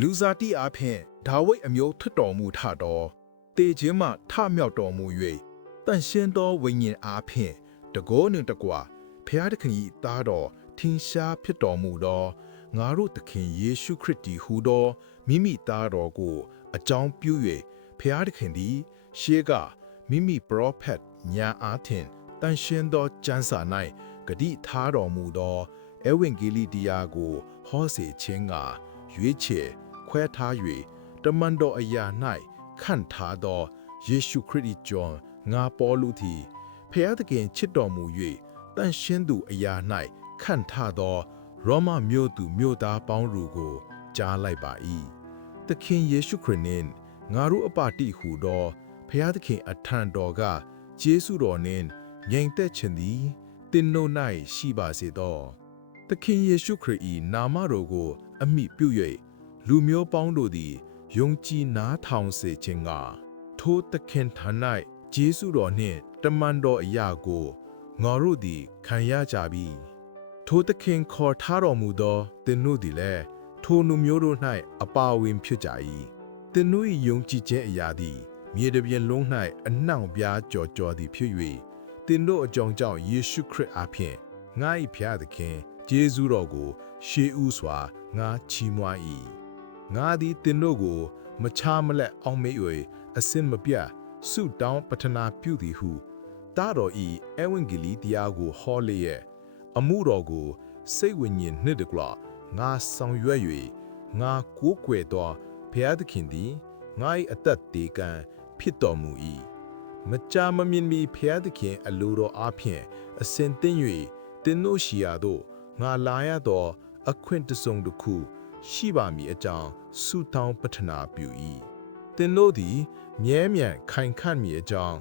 လူစားတိအားဖြင့်ဒါဝိဒ်အမျိုးထွတ်တော်မူထတော်တေခြင်းမှထမြောက်တော်မူ၍တန်ရှင်းသောဝိညာဉ်အားဖြင့်တကောနှင့်တကွာဖျားသခင်၏သားတော်ထင်ရှားဖြစ်တော်မူသောငါတို့သခင်ယေရှုခရစ်သည်ဟူသောမိမိသားတော်ကို အကြောင်းပြု၍ဖျားသခင်သည် ရှေးကမိမိပရောဖက်ညာအားဖြင့်တန်ရှင်းသောကျမ်းစာ၌ဂတိထားတော်မူသောဧဝံဂေလိတရားကိုဟောစေခြင်းက ရွေးချယ်ခွဲထား၍တမန်တော်အရာ၌ခန့်ထားသောယေရှုခရစ်၏ကြောင့်ငါပေါ်လူသည်ဖျားသခင်ချစ်တော်မူ၍တန်ရှင်းသူအရာ၌ခန့်ထားသောရောမမြို့သူမြို့သားပေါင်းတို့ကိုကြားလိုက်ပါ၏သခင်ယေရှုခရစ်နှင့်ငါတို့အပတိဟူသောဖျားသခင်အထံတော်ကယေရှုတော်နှင့်ငြိမ်သက်ခြင်းသည်တင်တို့၌ရှိပါစေသော သခင်ယေရှုခရစ်၏နာမတော်ကို အမိပြု၍လူမျိုးပေါင်းတို့သည်ယုံကြည်နားထောင်စေခြင်းကထိုသခင်ထံ၌ယေရှုတော်နှင့်တမန်တော်အရာကိုငါတို့သည်ခံရကြပြီထိုသခင်ခေါ်ထားတော်မူသောသင်တို့သည်လည်းထိုလူမျိုးတို့၌အပါဝင်ဖြစ်ကြ၏သင်တို့၏ယုံကြည်ခြင်းအရာသည်မြေတစ်ပြင်လုံး၌အနှောင့်ပြားကြော်ကြော်သည်ဖြစ်၍သင်တို့အကြောင်းကြောင့်ယေရှုခရစ်အားဖြင့်ငါ၏ဖျားသခင် ဂျေဇုတော်ကို ရှေးဥစွာငါချီးမွမ်း၏ငါသည်သင်တို့ကို မချားမလက်အောင်မေ့၍အစင်မပြတ်ဆုတောင်းပတနာပြုသည်ဟုတာတော်ဤအဝံဂေလိတရားကိုဟောလျက်အမှုတော်ကို စိတ်ဝိညာဉ်နှင့်တကွငါဆောင်ရွက်၍ငါကိုးကွယ်သောဘုရားသခင်သည်ငါ၏အသက်တေကံဖြစ်တော်မူ၏မကြာမမြင်မီဘုရားသခင် အလိုတော်အားဖြင့်အစဉ်သင့်၍တင်းတို့ရှိရာသို့ ငါလာရသောအခွင့်တစုံတစ်ခု ရှိပါမည်အကြောင်းဆုတောင်းပတနာပြု၏တင်းတို့သည်မြဲမြံခိုင်ခန့်မည်အကြောင်း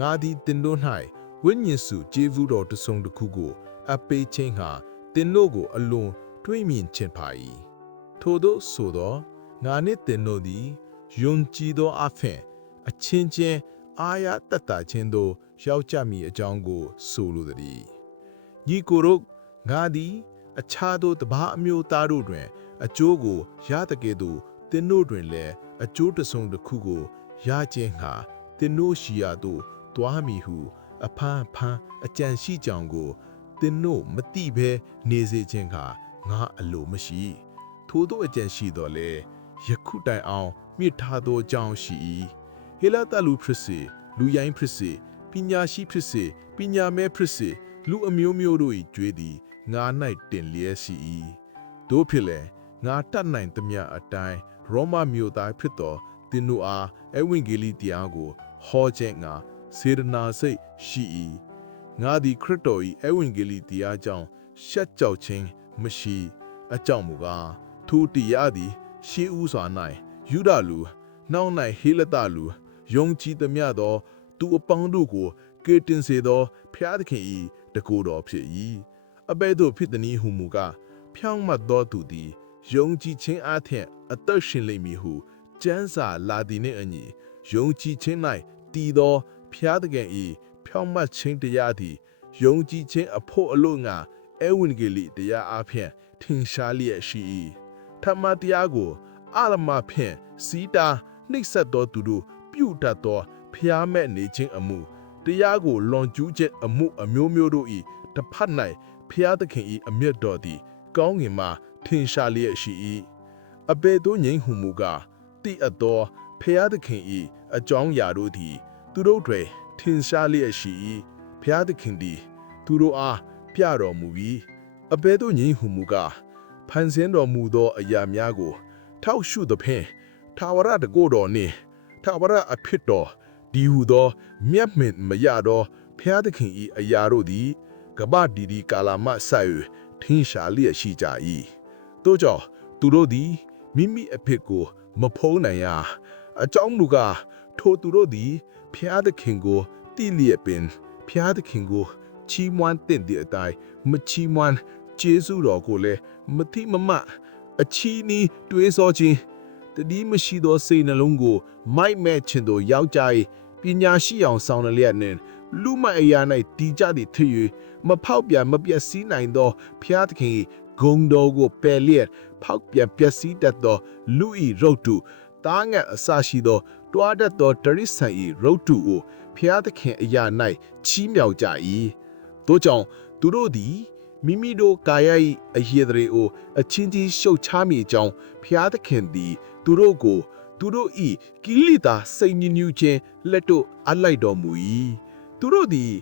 ငါသည်တင်းတို့၌ဝိညာဉ်စုကျေးဇူးတော်တစုံတစ်ခုကို အပေးခြင်းဟာတင်းတို့ကို အလွန်တွေးမြင်ခြင်းပါ၏ထို့သောဆိုသောငါနှင့်တင်းတို့သည်ယုံကြည်သောအဖင်အချင်းချင်းအာရတတ်တာခြင်းသို့ရောက်ကြမည်အကြောင်းကို ဆိုလိုသည်ညီကိုတို့ ငါသည် အခြားသောတပါးအမျိုးသားတို့တွင် အကျိုးကိုရတကယ်သို့တင်းတို့တွင်လည်းအကျိုးတစုံတစ်ခုကိုရခြင်းဟာတင်းတို့ရှိရာသို့တွားမည်ဟု အဖမ်းဖမ်းအကြံရှိကြောင်ကိုတင်းတို့မတိဘဲနေစေခြင်းကငါအလိုမရှိထို့သောအကြံရှိတော်လေယခုတိုင်အောင်မြစ်ထားသောကြောင့်ရှိ၏ဟေလာတလူဖြစ်စေလူရိုင်းဖြစ်စေပညာရှိဖြစ်စေပညာမဲဖြစ်စေလူအမျိုးမျိုးတို့၏ကြွေးသည် ငါ၌တင်လျက်ရှိ၏တို့ဖြစ်လေငါတတ်နိုင်သမျှအတိုင်းရောမမြို့သားဖြစ်သောသင်တို့အားအဝိင္ဂေလိတရားကိုဟောခြင်းငါစေရနာစိတ်ရှိ၏ငါသည်ခရစ်တော်၏အဝိင္ဂေလိတရားကြောင့်ရှက်ကြောက်ခြင်းမရှိ အကြောင်းမူကားထိုတရားသည် ရှေးဥစွာ၌ယူဒလူနောက်၌ဟေလတလူယုံကြည်သမျှသော သူအပေါင်းတို့ကိုကယ်တင်စေသောဖျားသခင်၏တကူတော်ဖြစ်၏ အဘဲတို့ဖြစ်သည်ဟုမူကားဖြောင်းမတ်သောသူသည်ယုံကြည်ခြင်းအားဖြင့်အသက်ရှင်လိမ့်မည်ဟုကျမ်းစာလာသည်နှင့်အညီယုံကြည်ခြင်း၌တည်သောဖျားသခင်၏ဖြောင်းမတ်ခြင်းတရားသည်ယုံကြည်ခြင်းအဖို့အလို့ငါအဲဝင်ဂေလိတရားအားဖြင့်ထင်ရှားလျက်ရှိ၏ထမတရားကိုအာရမဖြင့်စီတာနှိပ်စက်သောသူတို့ပြုတ်တတ်သောဖျားမဲ့နေခြင်းအမှုတရားကိုလွန်ကျူးခြင်းအမှုအမျိုးမျိုးတို့၏တစ်ဖက်၌ ဖျားသခင်၏အမျက်တော်သည် ကောင်းငင်မှထင်ရှားလျက်ရှိ၏အဘယ်သို့ငြိမ်းဟုမူကားတိအပ်သောဖျားသခင်၏အကြောင်းအရာတို့သည် သူတို့တွင်ထင်ရှားလျက်ရှိ၏ဖျားသခင်သည် သူတို့အားပြတော်မူပြီးအဘယ်သို့ငြိမ်းဟုမူကားဖန်ဆင်းတော်မူသောအရာများကို ထောက်ရှုသဖြင့်ထာဝရတကိုယ်တော်နှင့်ထာဝရအဖြစ်တော်ဒီဟုသော မျက်မှင်မရသောဖျားသခင်၏အရာတို့သည် ကပ္ပဒီဒီကာလာမဆက်၍ထင်းရှာလျက်ရှိကြ၏တို့ကြောင့်သူတို့သည်မိမိအဖြစ်ကို မဖုံးနိုင်ရအကြောင်းမူကားထိုသူတို့သည်ဖျားသခင်ကိုတိလျက်ပင်ဖျားသခင်ကိုချီးမွမ်းတဲ့တဲ့အတိုင်းမချီးမွမ်းကျေးဇူးတော်ကိုလည်းမတိမမအချီးနီးတွေးစောခြင်းတတိမရှိသောစိတ်နှလုံးကို မိုက်မဲ့ခြင်းတို့ရောက်ကြ၏ပညာရှိအောင်ဆောင်လျက်နှင့် လူမအရာ၌တည်ကြသည့်ထ၍မဖောက်ပြန်မပြတ်စည်းနိုင်သောဖျားသခင်၏ဂုံတော်ကိုပယ်လျက်ဖောက်ပြန်ပျက်စီးတတ်သော လူဤရုတ်တုတားငတ်အစရှိသော တွားတတ်သောတရိษံဤရုတ်တုကိုဖျားသခင်အရာ၌ချီးမြှောက်ကြ၏သို့ကြောင့်သူတို့သည်မိမိတို့ကာယ၏အယေတရေကိုအချင်းချင်းရှုတ်ချမိကြောင်းဖျားသခင်သည် သူတို့ကို သူတို့ဤကိလေသာစိတ်ညစ်ညူးခြင်းလက်တို့အလိုက်တော်မူ၏ သူတို့သည်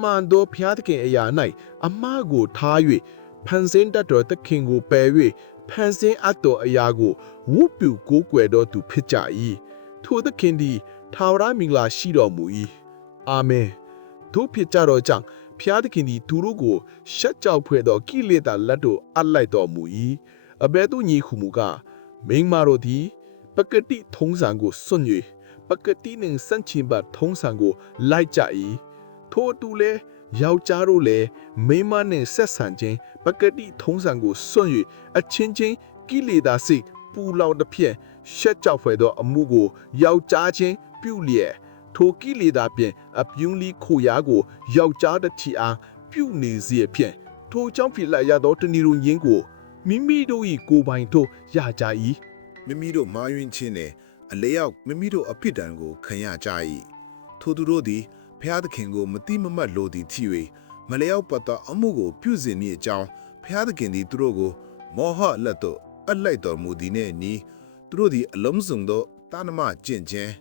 မှန်သောဖျားသခင်အရာ၌အမှားကိုထား၍ဖန်ဆင်းတတ်တော်သခင်ကိုပယ်၍ဖန်ဆင်းအပ်တော်အရာကိုဝုပြူကိုးကွယ်တော်သူဖြစ်ကြ၏ထိုသခင်သည်ထာဝရမင်္ဂလာရှိတော်မူ၏အာမင်တို့ဖြစ်ကြတော်ကြောင့်ဖျားသခင်သည်သူတို့ကိုရှက်ကြောက်ဖွယ်သောကိလေသာလက်တို့အပ်လိုက်တော်မူ၏အဘဲသူညီခုမူကမိန်းမတို့သည်ပကတိထုံးစံကိုစွန့်၍ပကတိနှင့်စန့်ချင်ပါထုံးစံကိုလိုက်ကြ၏ ထို့အတူလည်းယောက်ျားတို့လည်းမိန်းမနှင့်ဆက်ဆံခြင်းပကတိထုံးစံကိုစွန့်၍အချင်းချင်းကိလေသာစိတ်ပူလောင်တစ်ဖြင့်ရှက်ကြောက်ဖွယ်သောအမှုကိုယောက်ျားချင်းပြုလျက်ထိုကိလေသာဖြင့်အပြုံးလီခိုရာကိုယောက်ျားတစ်ချီအားပြုနေစေဖြင့်ထိုကြောင့်ဖြစ်လာရသောတဏီရုံရင်းကိုမိမိတို့၏ကိုယ်ပိုင်တို့ရကြ၏မိမိတို့မာယွင်ခြင်းနဲ့အလျောက်မိမိတို့အဖြစ်တံကိုခံရကြ၏ထိုသူတို့သည် ဖျားသခင်ကိုမတိမမတ်လိုသည်ဖြစ်၍မလျောက်ပတ်သောအမှုကိုပြုစဉ်မည်အကြောင်းဖျားသခင်သည်သူတို့ကိုမောဟလက်သို့အလိုက်တော်မူသည်နှင့်အညီသူတို့သည်အလုံးစုံသောတာနမကျင့်ခြင်း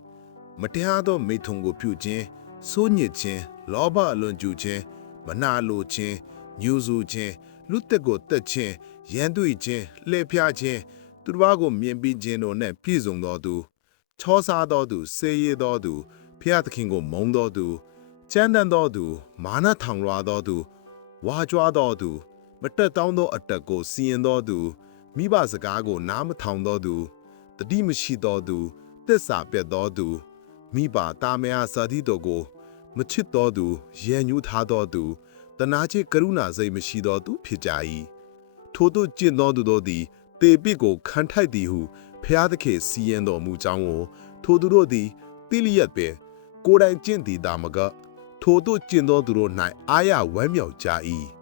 မတရားသောမိထုံကိုပြုခြင်းစိုးညစ်ခြင်းလောဘအလွန်ကျူခြင်းမနာလိုခြင်းညူဆူခြင်းလူတက်ကိုတက်ခြင်းရန်တွေ့ခြင်းလှည့်ဖျားခြင်းသူတစ်ပါးကိုမြင်ပြီးခြင်းတို့နှင့်ပြည့်စုံတော်သူချောစားတော်သူစေရတော်သူ ဖျားသခင်ကိုမုန်းတော်သူချမ်းတန်တော်သူမာနထောင်လွှာတော်သူဝါကြွားတော်သူမတက်တောင်းသောအတက်ကိုစီရင်တော်သူမိဘစကားကိုနားမထောင်တော်သူတတိမရှိတော်သူသစ္စာပြတ်တော်သူမိဘတာမယာဇာတိတော်ကိုမချစ်တော်သူရန်ညူးထားတော်သူတနာချေကရုဏာစိတ်မရှိတော်သူဖြစ်ကြ၏ထို့သို့ကျင့်တော်သူတို့သည်တေပိကိုခံထိုက်သည်ဟုဖျားသခင်စီရင်တော်မူကြောင်းကိုထိုသူတို့သည်တိလိယတ်ပင် ကိုယ်တိုင်ကျင့်သည်သာမကထိုတို့ကျင့်သောသူတို့၌အာရဝမ်းမြောက်ကြ၏